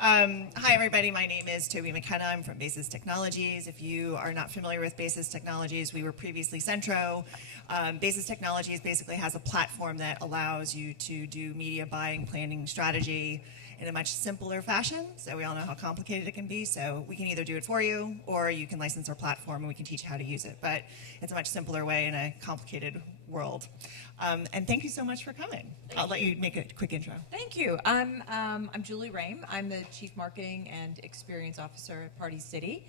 Hi, everybody. My name is Toby McKenna. I'm from Basis Technologies. If you are not familiar with Basis Technologies, we were previously Centro. Basis Technologies basically has a platform that allows you to do media buying, planning, strategy in a much simpler fashion. So we all know how complicated it can be. So we can either do it for you, or you can license our platform and we can teach you how to use it. But it's a much simpler way in a complicated world. And thank you so much for coming. I'll let you make a quick intro. Thank you. I'm Julie Raim. I'm the Chief Marketing and Experience Officer at Party City.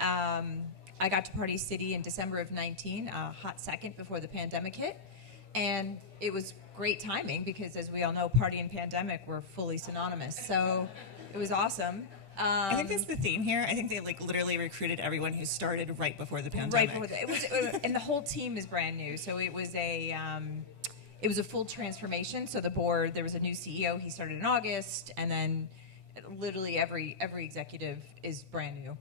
I got to Party City in December of 19, a hot second before the pandemic hit. And it was great timing because, as we all know, party and pandemic were fully synonymous. So it was awesome. I think that's the theme here. I think they literally recruited everyone who started right before the pandemic. Right before and the whole team is brand new. So it was a full transformation. So the board, there was a new CEO. He started in August, and then literally every executive is brand new.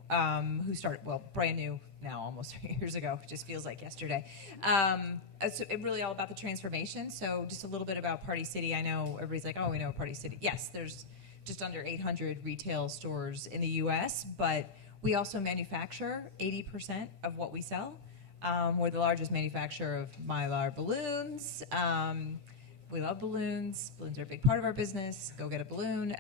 Who started brand new now, almost 3 years ago. It just feels like yesterday. So it really all about the transformation. So just a little bit about Party City. I know everybody's like, oh, we know Party City. Yes, there's just under 800 retail stores in the U.S., but we also manufacture 80% of what we sell. We're the largest manufacturer of Mylar balloons. We love balloons. Balloons are a big part of our business. Go get a balloon.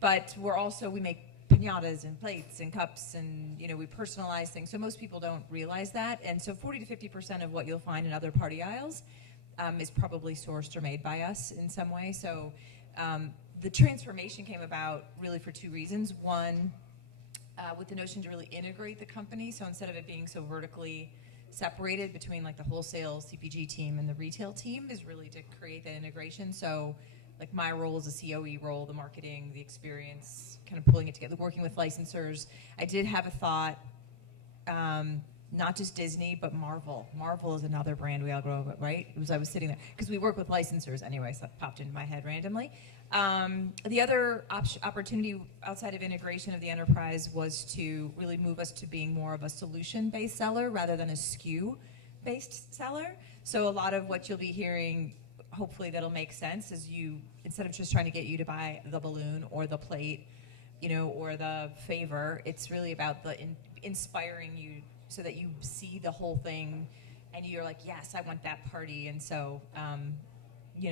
But we make piñatas and plates and cups, and we personalize things. So most people don't realize that. And so 40 to 50% of what you'll find in other party aisles is probably sourced or made by us in some way. So the transformation came about really for two reasons. One, with the notion to really integrate the company. So instead of it being so vertically separated between like the wholesale CPG team and the retail team, is really to create that integration. So like my role is a COE role, the marketing, the experience, kind of pulling it together, working with licensors. I did have a thought, not just Disney, but Marvel. Marvel is another brand we all grow up with, right? I was sitting there, because we work with licensors anyway, so that popped into my head randomly. The other opportunity outside of integration of the enterprise was to really move us to being more of a solution-based seller rather than a SKU-based seller. So a lot of what you'll be hearing, hopefully that'll make sense, is instead of just trying to get you to buy the balloon or the plate, or the favor, it's really about the inspiring you so that you see the whole thing and you're like, yes, I want that party. And so,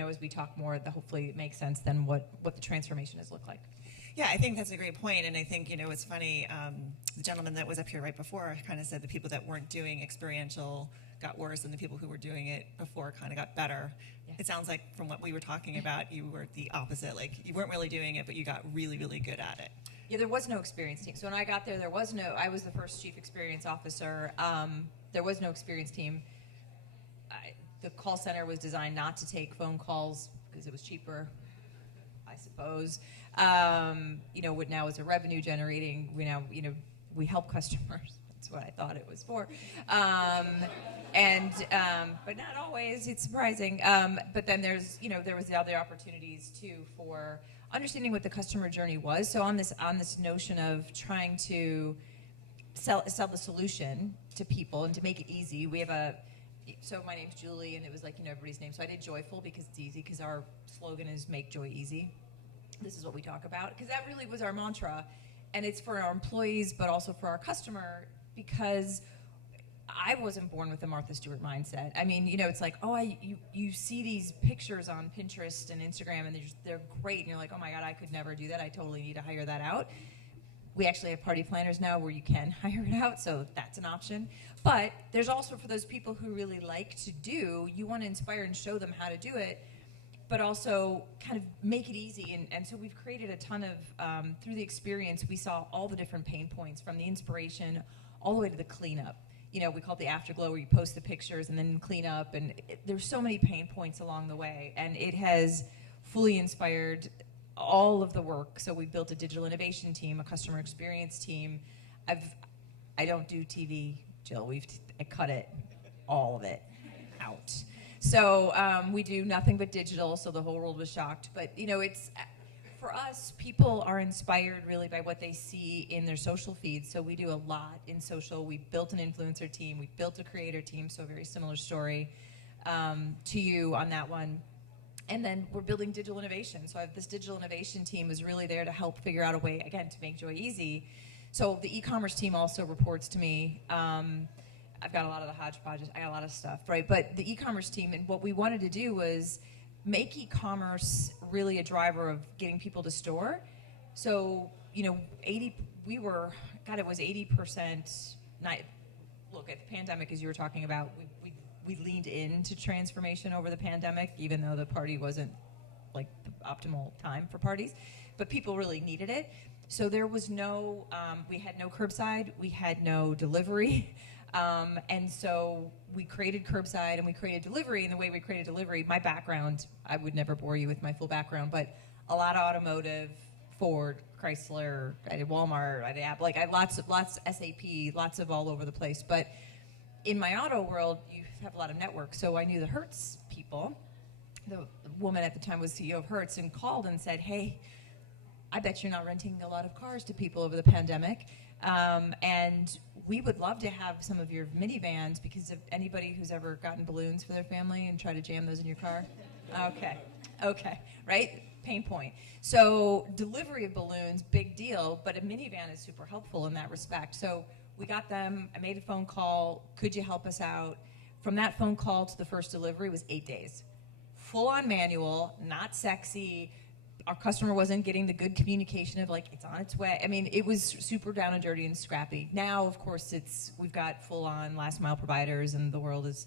as we talk more, hopefully it makes sense then what the transformation has looked like. Yeah, I think that's a great point. And I think, it's funny, the gentleman that was up here right before kind of said the people that weren't doing experiential got worse and the people who were doing it before kind of got better. Yeah. It sounds like from what we were talking about, you were the opposite. Like you weren't really doing it, but you got really, really good at it. Yeah, there was no experience team. So when I got there, I was the first chief experience officer. There was no experience team. The call center was designed not to take phone calls because it was cheaper, I suppose. What now is a revenue generating, we help customers. That's what I thought it was for. But not always, it's surprising. But then there was the other opportunities too for understanding what the customer journey was. So on this notion of trying to sell the solution to people and to make it easy, so my name's Julie, and it was like, everybody's name. So I did joyful because it's easy, because our slogan is make joy easy. This is what we talk about, because that really was our mantra. And it's for our employees, but also for our customer, because I wasn't born with the Martha Stewart mindset. I mean, it's like, you see these pictures on Pinterest and Instagram, and they're great, and you're like, oh my God, I could never do that. I totally need to hire that out. We actually have party planners now where you can hire it out, so that's an option. But there's also, for those people who really like to do, you want to inspire and show them how to do it, but also kind of make it easy. And so we've created a ton of, through the experience, we saw all the different pain points, from the inspiration all the way to the cleanup. We call it the afterglow, where you post the pictures and then clean up. And there's so many pain points along the way. And it has fully inspired all of the work. So we built a digital innovation team, a customer experience team. I don't do TV, Jill. I cut it, all of it, out. So we do nothing but digital. So the whole world was shocked. But it's, for us, people are inspired really by what they see in their social feeds. So we do a lot in social. We built an influencer team. We built a creator team. So a very similar story to you on that one. And then we're building digital innovation. So I have this digital innovation team is really there to help figure out a way, again, to make joy easy. So the e-commerce team also reports to me. I've got a lot of the hodgepodges. I got a lot of stuff, right? But the e-commerce team, and what we wanted to do was make e-commerce really a driver of getting people to store. So, it was 80%. Look, at the pandemic, as you were talking about, we leaned into transformation over the pandemic, even though the party wasn't like the optimal time for parties, but people really needed it. So there was no, we had no curbside, we had no delivery, and so we created curbside and we created delivery. And the way we created delivery, my background, I would never bore you with my full background, but a lot of automotive, Ford, Chrysler, I did Walmart, I did Apple, like I lots SAP, lots of all over the place. But in my auto world, you have a lot of networks. So I knew the Hertz people. The woman at the time was CEO of Hertz and called and said, hey, I bet you're not renting a lot of cars to people over the pandemic. And we would love to have some of your minivans, because if anybody who's ever gotten balloons for their family and try to jam those in your car. Okay, right? Pain point. So delivery of balloons, big deal, but a minivan is super helpful in that respect. So we got them, I made a phone call, could you help us out? From that phone call to the first delivery was 8 days. Full on manual, not sexy. Our customer wasn't getting the good communication of like, it's on its way. I mean, it was super down and dirty and scrappy. Now, of course, we've got full on last mile providers and the world has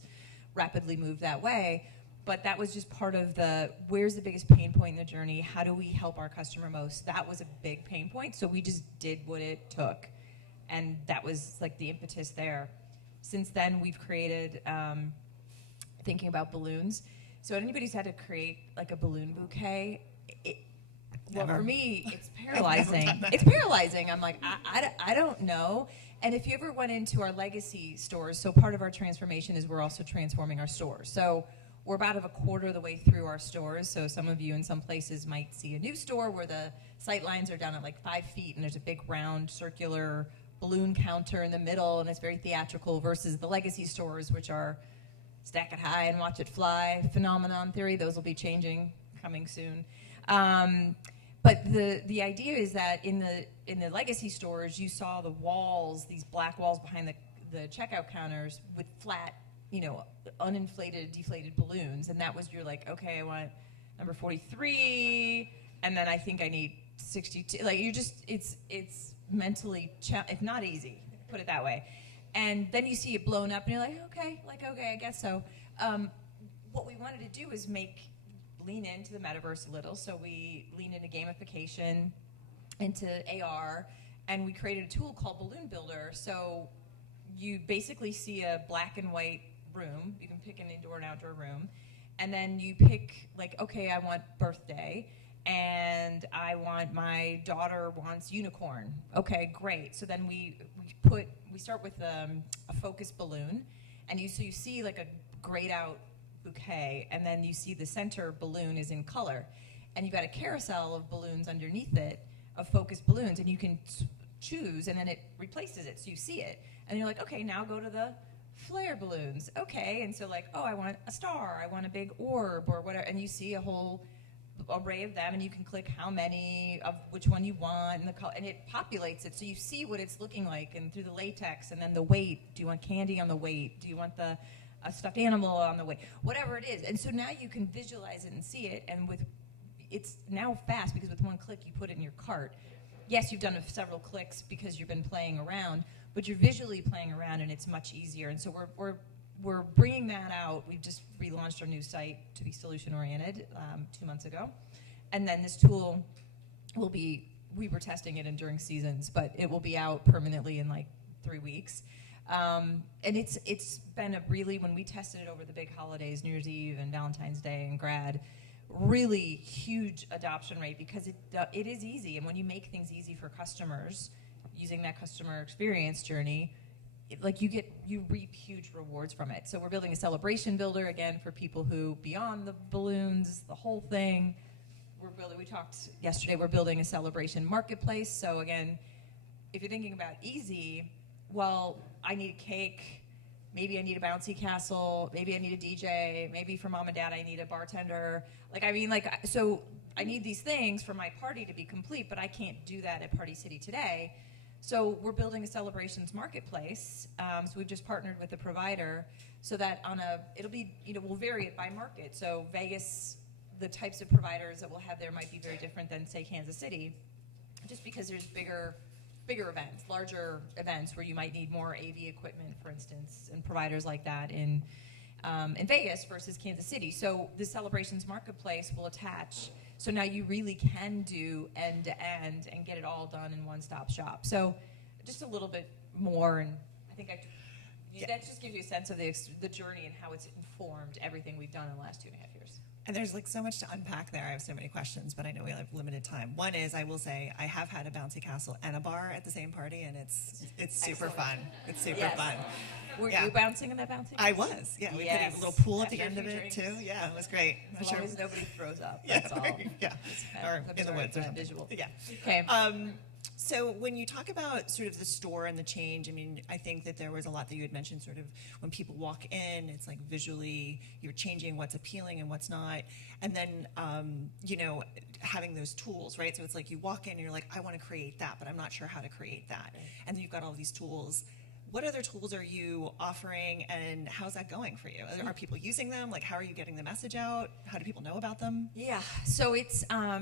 rapidly moved that way. But that was just part of where's the biggest pain point in the journey? How do we help our customer most? That was a big pain point. So we just did what it took. And that was like the impetus there. Since then, we've created, thinking about balloons. So anybody who's had to create like a balloon bouquet, for me, it's paralyzing. It's paralyzing. I'm like, I don't know. And if you ever went into our legacy stores, so part of our transformation is we're also transforming our stores. So we're about a quarter of the way through our stores. So some of you in some places might see a new store where the sight lines are down at like 5 feet and there's a big round circular balloon counter in the middle and it's very theatrical, versus the legacy stores, which are stack it high and watch it fly, phenomenon theory. Those will be changing, coming soon. But the idea is that in the legacy stores, you saw the walls, these black walls behind the checkout counters with flat, uninflated, deflated balloons, and that was, you're like, okay, I want number 43, and then I think I need 62. Like, it's mentally, it's not easy, put it that way. And then you see it blown up, and you're like, okay, I guess so. What we wanted to do is lean into the metaverse a little, so we leaned into gamification, into AR, and we created a tool called Balloon Builder. So you basically see a black and white room. You can pick an indoor and outdoor room, and then you pick, like, okay, I want birthday, and my daughter wants unicorn. Okay, great. So then we start with a focus balloon, and you see like a grayed out bouquet, and then you see the center balloon is in color, and you've got a carousel of balloons underneath it, of focus balloons, and you can choose, and then it replaces it, so you see it, and you're like, okay, now go to the flare balloons. Okay, and so like, oh, I want a star, I want a big orb, or whatever, and you see a whole array of them, and you can click how many of which one you want, and the color, and it populates it, so you see what it's looking like, and through the latex, and then the weight. Do you want candy on the weight? Do you want a stuffed animal on the weight? Whatever it is, and so now you can visualize it and see it, and it's now fast, because with one click you put it in your cart. Yes, you've done several clicks because you've been playing around, but you're visually playing around, and it's much easier. And so we're bringing that out. We've just relaunched our new site to be solution-oriented 2 months ago. And then this tool we were testing it during seasons, but it will be out permanently in like 3 weeks. And it's been when we tested it over the big holidays, New Year's Eve and Valentine's Day and grad, really huge adoption rate, because it is easy. And when you make things easy for customers, using that customer experience journey, you reap huge rewards from it. So we're building a celebration builder, again, for people who, beyond the balloons, the whole thing, we talked yesterday, we're building a celebration marketplace. So again, if you're thinking about easy, well, I need a cake, maybe I need a bouncy castle, maybe I need a DJ, maybe for mom and dad I need a bartender. Like, I mean, like, so I need these things for my party to be complete, but I can't do that at Party City today. So we're building a celebrations marketplace. So we've just partnered with the provider so that it'll be, we'll vary it by market. So Vegas, the types of providers that we'll have there might be very different than, say, Kansas City, just because there's bigger events, larger events where you might need more AV equipment, for instance, and providers like that in Vegas versus Kansas City. So the celebrations marketplace will attach. So now you really can do end to end and get it all done in one-stop shop. So just a little bit more, and I think that just gives you a sense of the journey and how it's informed everything we've done in the last 2.5 years. And there's like so much to unpack there. I have so many questions, but I know we have limited time. One is, I will say, I have had a bouncy castle and a bar at the same party, and it's super fun. It's super fun. Were you bouncing in that bouncy castle? I was. Yeah, we put a little pool at the end of it too. Yeah, it was great. As long as nobody throws up. That's all. Yeah, or in the woods or something. Visual. Yeah. Okay. So when you talk about sort of the store and the change, I mean, I think that there was a lot that you had mentioned, sort of when people walk in, it's like visually you're changing what's appealing and what's not. And then, having those tools, right? So it's like you walk in and you're like, I want to create that, but I'm not sure how to create that. Right. And then you've got all these tools. What other tools are you offering, and how's that going for you? Are people using them? Like, how are you getting the message out? How do people know about them? Yeah, so it's, I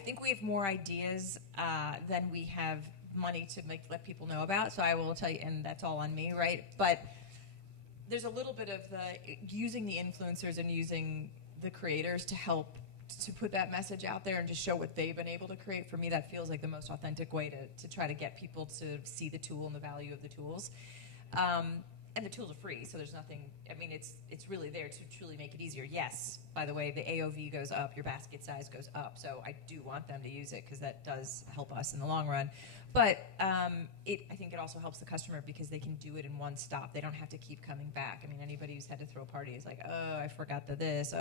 think we have more ideas than we have money to let people know about. So I will tell you, and that's all on me, right? But there's a little bit of using the influencers and using the creators to help to put that message out there and to show what they've been able to create. For me, that feels like the most authentic way to try to get people to see the tool and the value of the tools. And the tools are free, so there's nothing, I mean, it's really there to truly make it easier. Yes, by the way, the AOV goes up, your basket size goes up, so I do want them to use it because that does help us in the long run. But I think it also helps the customer because they can do it in one stop. They don't have to keep coming back. I mean, anybody who's had to throw a party is like, oh, I forgot this,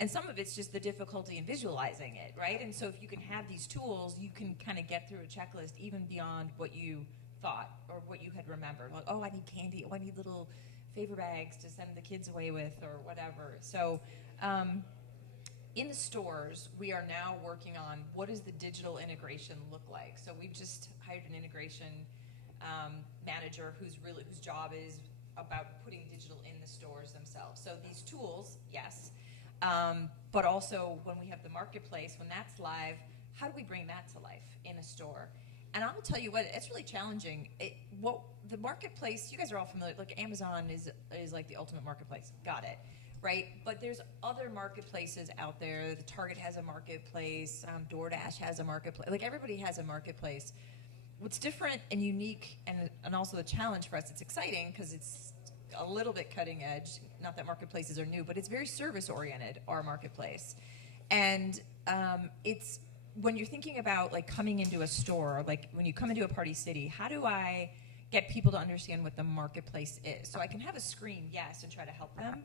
and some of it's just the difficulty in visualizing it, right? And so if you can have these tools, you can kind of get through a checklist even beyond what you thought or what you had remembered. Like, oh, I need candy. Oh, I need little favor bags to send the kids away with or whatever. So in the stores, we are now working on what does the digital integration look like. So we've just hired an integration manager whose job is about putting digital in the stores themselves. So these tools, yes, but also when we have the marketplace, when that's live, how do we bring that to life in a store? And I'll tell you what, it's really challenging. The marketplace, you guys are all familiar, like Amazon is like the ultimate marketplace. Got it, right? But there's other marketplaces out there. The Target has a marketplace. DoorDash has a marketplace. Like everybody has a marketplace. What's different and unique, and also the challenge for us, it's exciting because it's a little bit cutting edge. Not that marketplaces are new, but it's very service oriented, our marketplace. And it's, when you're thinking about like coming into a store, like when you come into a Party City, how do I get people to understand what the marketplace is? So I can have a screen, yes, and try to help them.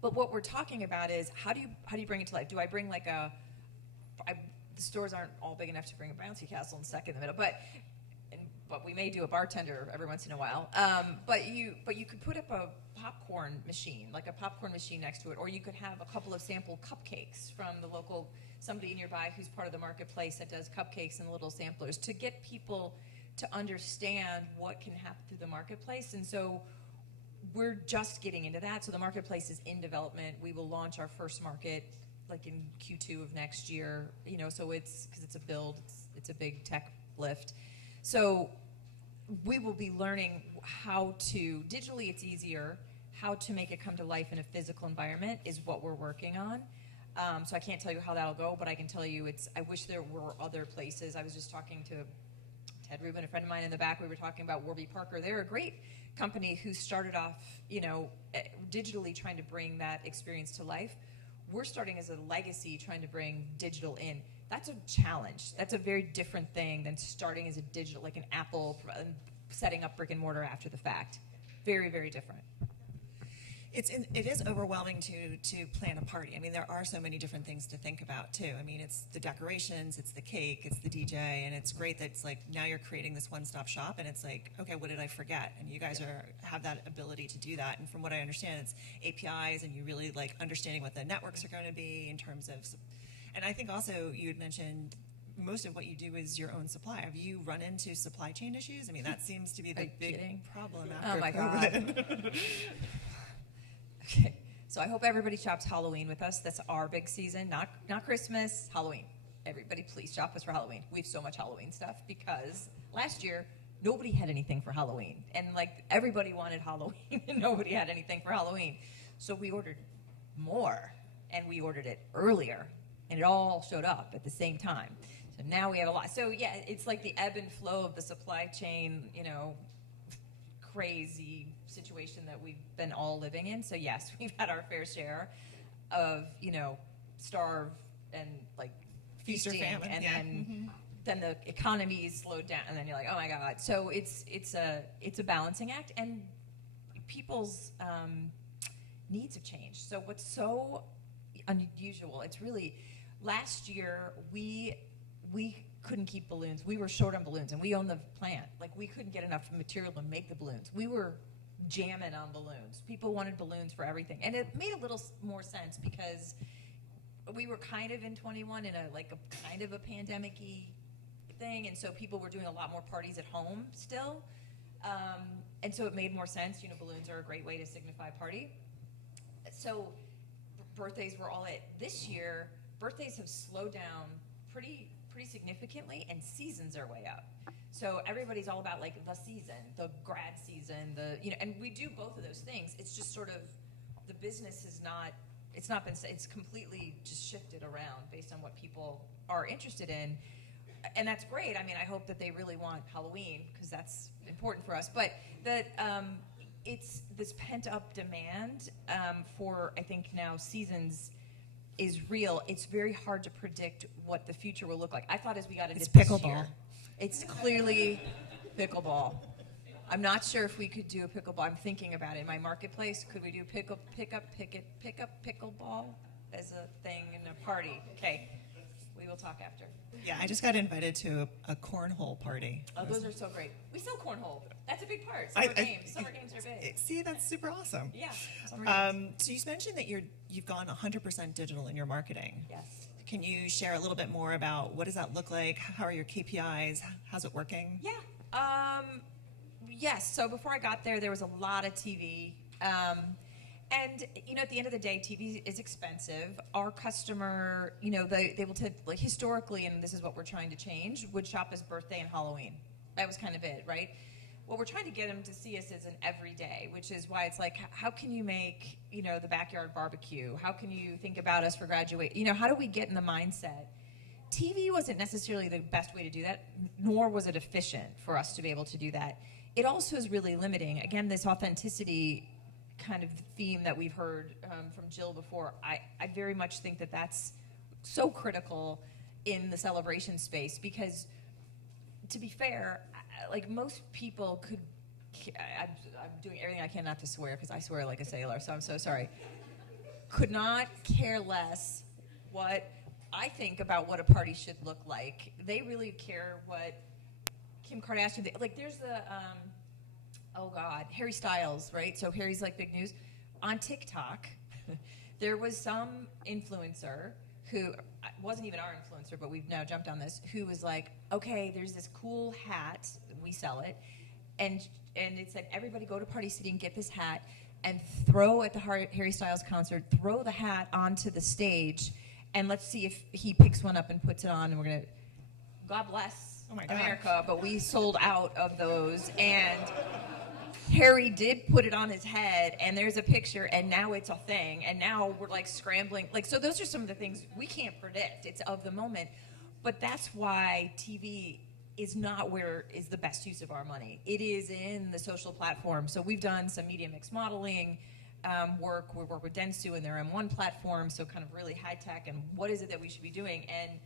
But what we're talking about is how do you bring it to life? Do I bring like the stores aren't all big enough to bring a bouncy castle and stack in the middle, but we may do a bartender every once in a while. But you could put up a popcorn machine, like a popcorn machine next to it, or you could have a couple of sample cupcakes from the local, somebody nearby who's part of the marketplace that does cupcakes and little samplers to get people to understand what can happen through the marketplace. And so we're just getting into that. So the marketplace is in development. We will launch our first market like in Q2 of next year, so it's, because it's a build, it's a big tech lift. So we will be learning how to, digitally it's easier, how to make it come to life in a physical environment is what we're working on. So I can't tell you how that'll go, but I can tell you I wish there were other places. I was just talking to Ted Rubin, a friend of mine in the back. We were talking about Warby Parker. They're a great company who started off, digitally trying to bring that experience to life. We're starting as a legacy trying to bring digital in. That's a challenge. That's a very different thing than starting as a digital, like an Apple, setting up brick and mortar after the fact. Very, very different. It is overwhelming to plan a party. I mean, there are so many different things to think about too. I mean, it's the decorations, it's the cake, it's the DJ, and it's great that it's like now you're creating this one-stop shop, and it's like, okay, what did I forget? And you guys have that ability to do that. And from what I understand, it's APIs, and you really like understanding what the networks are going to be in terms of. And I think also you had mentioned most of what you do is your own supply. Have you run into supply chain issues? I mean, that seems to be the big problem after Oh my COVID. God. Okay, so I hope everybody shops Halloween with us. That's our big season, not Christmas, Halloween. Everybody please shop us for Halloween. We have so much Halloween stuff because last year nobody had anything for Halloween. And like everybody wanted Halloween and nobody had anything for Halloween. So we ordered more and we ordered it earlier and it all showed up at the same time. So now we have a lot. So yeah, it's like the ebb and flow of the supply chain, crazy situation that we've been all living in. So yes, we've had our fair share of, starve and like Feast or feasting, famine, and yeah. then the economy slowed down, and then you're like, oh my God. So it's a balancing act, and people's needs have changed. So what's so unusual? It's really last year we couldn't keep balloons. We were short on balloons, and we own the plant. Like, we couldn't get enough material to make the balloons. We were jamming on balloons. People wanted balloons for everything. And it made a little more sense because we were kind of in 21 in a kind of a pandemic-y thing, and so people were doing a lot more parties at home still. And so it made more sense. Balloons are a great way to signify party. So birthdays were all it. This year, birthdays have slowed down pretty significantly, and seasons are way up. So everybody's all about like the season, the grad season, and we do both of those things. It's just sort of the business it's completely just shifted around based on what people are interested in, and that's great. I mean, I hope that they really want Halloween because that's important for us. But that it's this pent up demand for, I think now, seasons is real. It's very hard to predict what the future will look like. I thought as we got into this year, it's clearly pickleball. I'm not sure if we could do a pickleball. I'm thinking about it in my marketplace. Could we do pick up pickleball as a thing in a party? Okay, we will talk after. Yeah, I just got invited to a cornhole party. Oh, those are so great. We sell cornhole. That's a big part. Summer games are big. See, that's super awesome. Yeah. Summer games. So you mentioned that you've gone 100% digital in your marketing. Yes. Can you share a little bit more about what does that look like? How are your KPIs? How's it working? Yeah. Yes. So before I got there was a lot of TV. And at the end of the day, TV is expensive. Our customer, they will like historically, and this is what we're trying to change, would shop as birthday and Halloween. That was kind of it, right? What we're trying to get them to see us as an everyday, which is why it's like, how can you make, the backyard barbecue? How can you think about us for graduate? How do we get in the mindset? TV wasn't necessarily the best way to do that, nor was it efficient for us to be able to do that. It also is really limiting. Again, this authenticity kind of theme that we've heard from Jill before, I very much think that that's so critical in the celebration space because, to be fair, like most people could, I'm doing everything I can not to swear because I swear like a sailor, so I'm so sorry, could not care less what I think about what a party should look like. They really care what Kim Kardashian, like there's the, oh God, Harry Styles, right? So Harry's like big news. On TikTok, there was some influencer who wasn't even our influencer, but we've now jumped on this, who was like, okay, there's this cool hat, we sell it, and it said, everybody go to Party City and get this hat and throw at the Harry Styles concert, throw the hat onto the stage, and let's see if he picks one up and puts it on, and we're gonna, God bless America, but we sold out of those, and Harry did put it on his head, and there's a picture, and now it's a thing, and now we're like scrambling. Like, so those are some of the things we can't predict. It's of the moment. But that's why TV is not where is the best use of our money. It is in the social platform. So we've done some media mix modeling work. We work with Dentsu and their M1 platform, so kind of really high tech, and what is it that we should be doing? And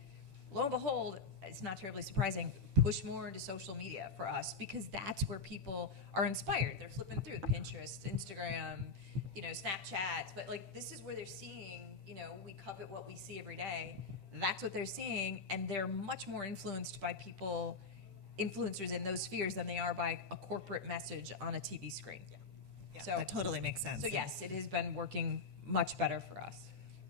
lo and behold, it's not terribly surprising, push more into social media for us, because that's where people are inspired. They're flipping through Pinterest, Instagram, Snapchats, but like this is where they're seeing, we covet what we see every day. That's what they're seeing, and they're much more influenced by influencers in those spheres than they are by a corporate message on a TV screen. Yeah, So that totally makes sense. So yes, it has been working much better for us.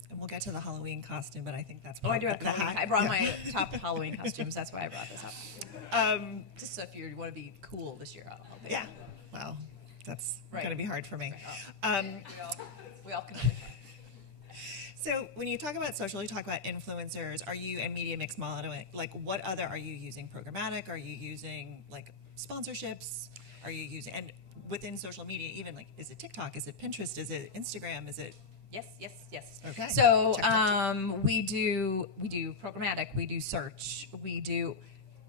And we'll get to the Halloween costume, but I think that's I do have the hat. I brought my top Halloween costumes. That's why I brought this up. Just so if you want to be cool this year, I'll pick Yeah. it. Well, that's Right. going to be hard for me. Right. We all can only try. So when you talk about social, you talk about influencers. Are you a media mix modeling? Like, what other are you using? Programmatic? Are you using like sponsorships? Are you using, and within social media, even like, is it TikTok? Is it Pinterest? Is it Instagram? Is it? Yes. Okay. So Check. we do programmatic. We do search.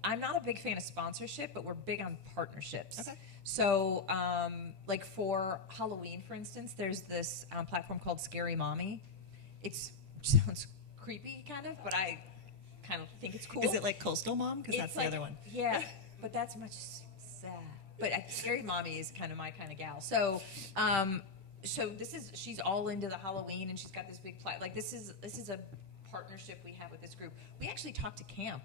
I'm not a big fan of sponsorship, but we're big on partnerships. Okay. So like for Halloween, for instance, there's this platform called Scary Mommy. It sounds creepy, kind of, but I kind of think it's cool. Is it like Coastal Mom? Because that's the other one. Yeah, but that's much sad. But Scary Mommy is kind of my kind of gal. So, she's all into the Halloween, and she's got this big this is a partnership we have with this group. We actually talked to camp.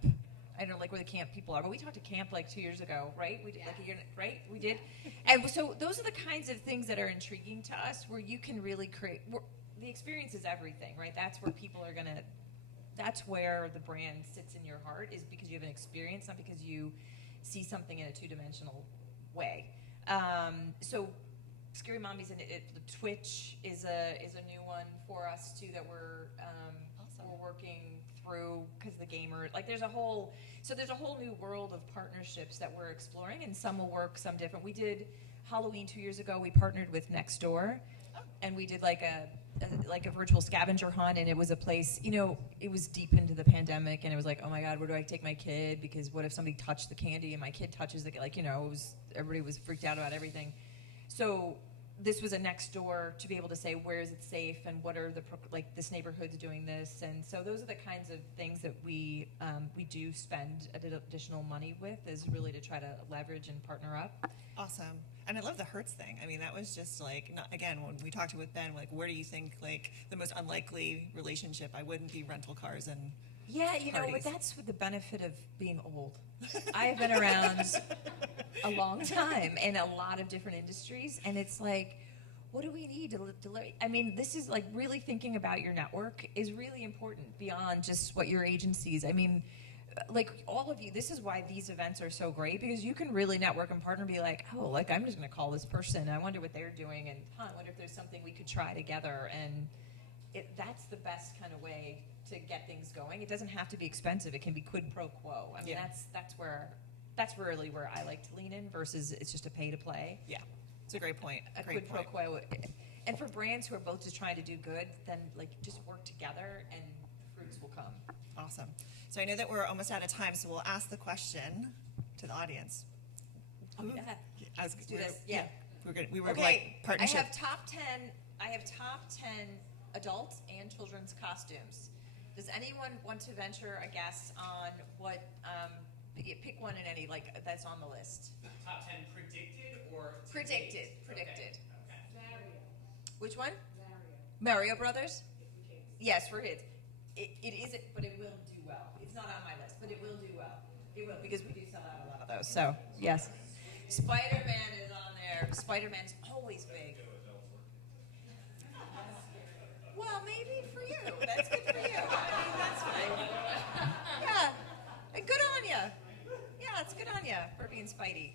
I don't know like where the camp people are, but we talked to camp like 2 years ago, right? We did like a year, right? We did, and so those are the kinds of things that are intriguing to us, where you can really create. The experience is everything, right? That's where people are gonna. That's where the brand sits in your heart, is because you have an experience, not because you see something in a two-dimensional way. So, Scary Mommy's in it. Twitch is a new one for us too that we're working through, because the gamer there's a whole new world of partnerships that we're exploring, and some will work, some different. We did Halloween 2 years ago. We partnered with Nextdoor, and we did like a virtual scavenger hunt, and it was a place, it was deep into the pandemic, and it was like, oh my God, where do I take my kid? Because what if somebody touched the candy and my kid touches everybody was freaked out about everything. So this was a Nextdoor to be able to say, where is it safe, and what are this neighborhood's doing this, and so those are the kinds of things that we do spend additional money with, is really to try to leverage and partner up. Awesome. And I love the Hertz thing. I mean, that was just again, when we talked with Ben, where do you think the most unlikely relationship? I wouldn't be rental cars and yeah, but that's with the benefit of being old. I have been around a long time in a lot of different industries, and it's like, what do we need to deliver? I mean, this is really thinking about your network is really important beyond just what your agencies. I mean, all of you, this is why these events are so great, because you can really network and partner and be like, I'm just going to call this person. I wonder what they're doing, and I wonder if there's something we could try together. And that's the best kind of way to get things going. It doesn't have to be expensive. It can be quid pro quo. I mean, that's really where I like to lean in, versus it's just a pay to play. Yeah, it's a great point. Quid pro quo. And for brands who are both just trying to do good, then just work together and fruits will come. Awesome. So I know that we're almost out of time, so we'll ask the question to the audience. Yeah. Let's do this. Yeah. We were Okay. partnership. I have top 10 adult and children's costumes. Does anyone want to venture a guess on what? Pick one in any that's on the list. Top 10 predicted or predicted? Okay. Mario. Which one? Mario. Mario Brothers. If we can. Yes, for kids. It isn't, but it will do well. It's not on my list, but it will do well. It will, because we do sell out a lot of those. So yes, Spider-Man is on there. Spider-Man's always big. Well, maybe for you. That's good for you. I mean, that's fine. Yeah, good on you. Yeah, it's good on you for being Spidey.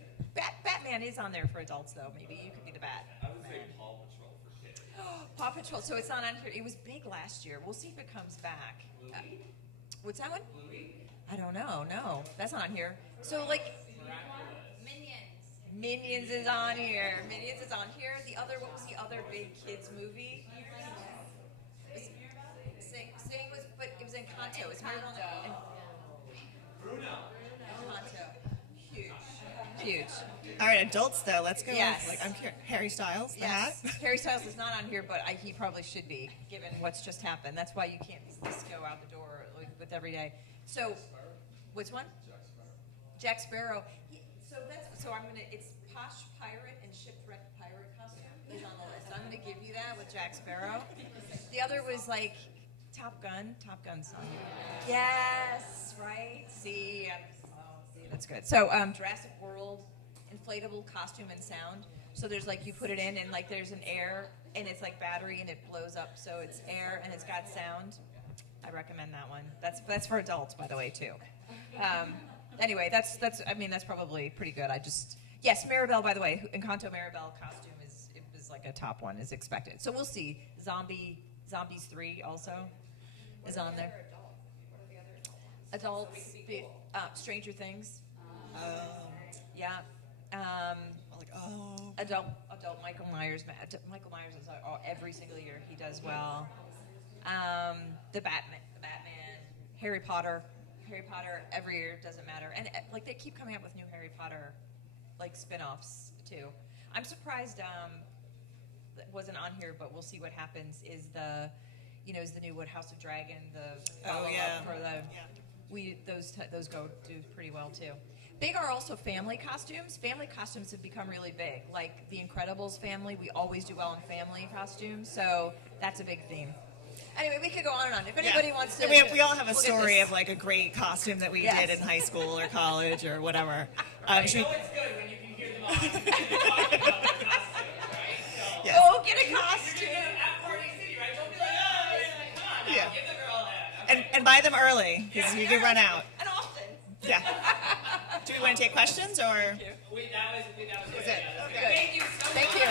Batman is on there for adults, though. Maybe you could be the Bat. I would say Paw Patrol for kids. Paw Patrol. So it's not on here. It was big last year. We'll see if it comes back. What's that one? Bluey? I don't know. No, that's not on here. So Minions is on here. Minions is on here. What was the other big kids movie? Sing was, but it was Encanto. It's Bruno. Encanto. Huge. All right, adults though. Let's go. Yes. I'm Harry Styles. The hat. Harry Styles is not on here, but he probably should be, given what's just happened. That's why you can't just go out the door with every day. So, which one? Jack Sparrow. So I'm gonna. It's posh pirate and shipwrecked pirate costume is on the list. I'm gonna give you that with Jack Sparrow. The other was like Top Gun. Top Gun song. Yes, right. See, that's good. So Jurassic World, inflatable costume and sound. So there's like you put it in and like there's an air and it's like battery and it blows up. So it's air and it's got sound. I recommend that one. That's for adults, by the way, too. Anyway, that's probably pretty good. Yes, Maribel, by the way, Encanto Maribel costume is like a top one is expected. So we'll see. Zombies 3 also is on there. Adults, Stranger Things. Yeah. Adult Michael Myers. Michael Myers is every single year he does well. The Batman, Harry Potter every year, doesn't matter, and like they keep coming up with new Harry Potter like spin-offs too. I'm surprised that wasn't on here, but we'll see what happens. Is the new House of Dragon, the follow-up for the those do pretty well too. Big are also family costumes. Family costumes have become really big. Like the Incredibles family, we always do well in family costumes, so that's a big theme. Anyway, we could go on and on. If anybody wants to... We all have a story of like a great costume that we did in high school or college or whatever. It's good when you can hear them all talking about their costumes, right? So, Yes. Go get a costume. at Party City, right? Don't be like, come on now, give the girl that. Okay. And buy them early because you can run out. And often. Yeah. Do we want to take questions or? That was good. Okay. Thank you so much. Thank you.